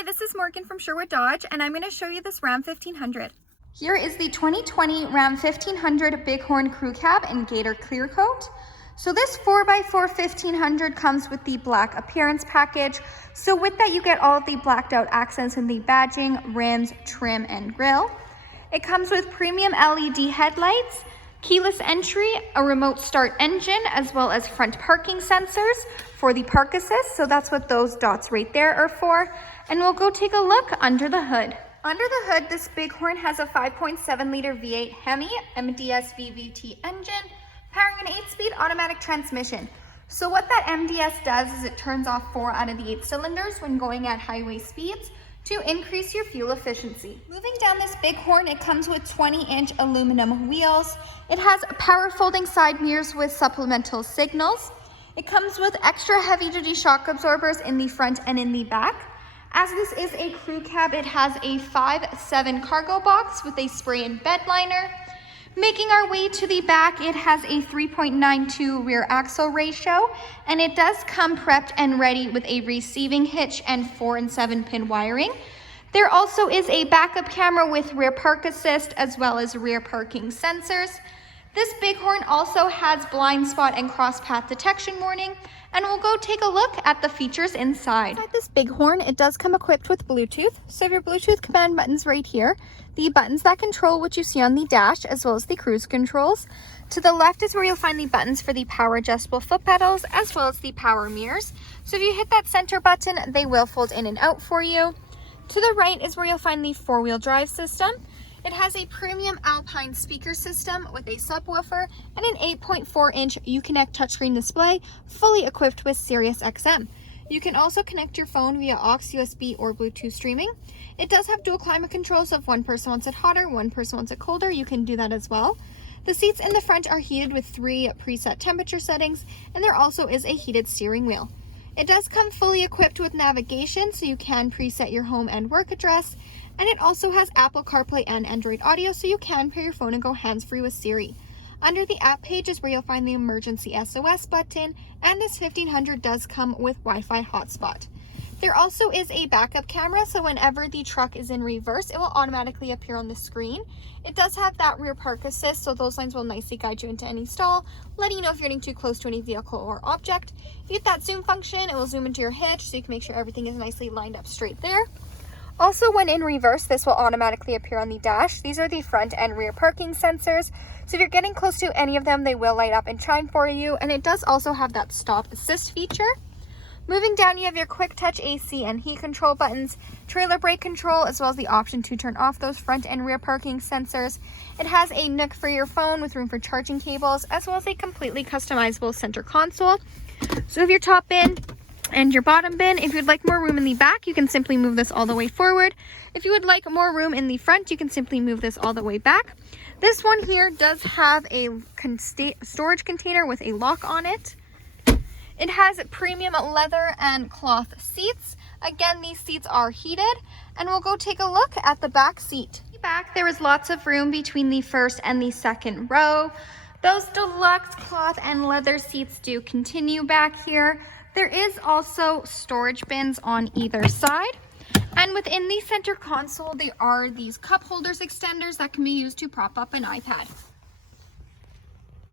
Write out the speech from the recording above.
Hi, this is Morgan from Sherwood Dodge, and I'm going to show you this Ram 1500. Here is the 2020 Ram 1500 Bighorn Crew Cab in Gator Clear Coat. So this 4x4 1500 comes with the black appearance package. So with that, you get all of the blacked out accents in the badging, rims, trim, and grille. It comes with premium LED headlights, keyless entry, a remote start engine, as well as front parking sensors for the park assist. So that's what those dots right there are for. And we'll go take a look under the hood. Under the hood, this Bighorn has a 5.7 liter V8 Hemi MDS VVT engine, powering an 8-speed automatic transmission. So what that MDS does is it turns off 4 out of the 8 cylinders when going at highway speeds to increase your fuel efficiency. Moving down this Bighorn, it comes with 20-inch aluminum wheels. It has power folding side mirrors with supplemental signals. It comes with extra heavy-duty shock absorbers in the front and in the back. As this is a crew cab, it has a 5'7" cargo box with a spray-in bed liner. Making our way to the back, it has a 3.92 rear axle ratio, and it does come prepped and ready with a receiving hitch and 4 and 7 pin wiring. There also is a backup camera with rear park assist as well as rear parking sensors. This Bighorn also has blind spot and cross path detection warning, and we'll go take a look at the features inside. Inside this Bighorn, it does come equipped with Bluetooth. So your Bluetooth command buttons right here, the buttons that control what you see on the dash, as well as the cruise controls. To the left is where you'll find the buttons for the power adjustable foot pedals, as well as the power mirrors. So if you hit that center button, they will fold in and out for you. To the right is where you'll find the 4-wheel drive system. It has a premium Alpine speaker system with a subwoofer and an 8.4-inch Uconnect touchscreen display, fully equipped with Sirius XM. You can also connect your phone via aux, USB, or Bluetooth streaming. It does have dual climate control, so if one person wants it hotter, one person wants it colder, you can do that as well. The seats in the front are heated with 3 preset temperature settings, and there also is a heated steering wheel. It does come fully equipped with navigation, so you can preset your home and work address. And it also has Apple CarPlay and Android Audio, so you can pair your phone and go hands-free with Siri. Under the app page is where you'll find the emergency SOS button, and this 1500 does come with Wi-Fi hotspot. There also is a backup camera, so whenever the truck is in reverse, it will automatically appear on the screen. It does have that rear park assist, so those lines will nicely guide you into any stall, letting you know if you're getting too close to any vehicle or object. If you hit that zoom function, it will zoom into your hitch, so you can make sure everything is nicely lined up straight there. Also, when in reverse, this will automatically appear on the dash. These are the front and rear parking sensors. So if you're getting close to any of them, they will light up and chime for you. And it does also have that stop assist feature. Moving down, you have your quick touch AC and heat control buttons, trailer brake control, as well as the option to turn off those front and rear parking sensors. It has a nook for your phone with room for charging cables, as well as a completely customizable center console. So if your top bin and your bottom bin, if you'd like more room in the back, you can simply move this all the way forward. If you would like more room in the front, you can simply move this all the way back. This one here does have a storage container with a lock on it. It has premium leather and cloth seats. Again, these seats are heated, and we'll go take a look at the back seat. In the back, there is lots of room between the first and the second row. Those deluxe cloth and leather seats do continue back here. There is also storage bins on either side. And within the center console, there are these cup holders extenders that can be used to prop up an iPad.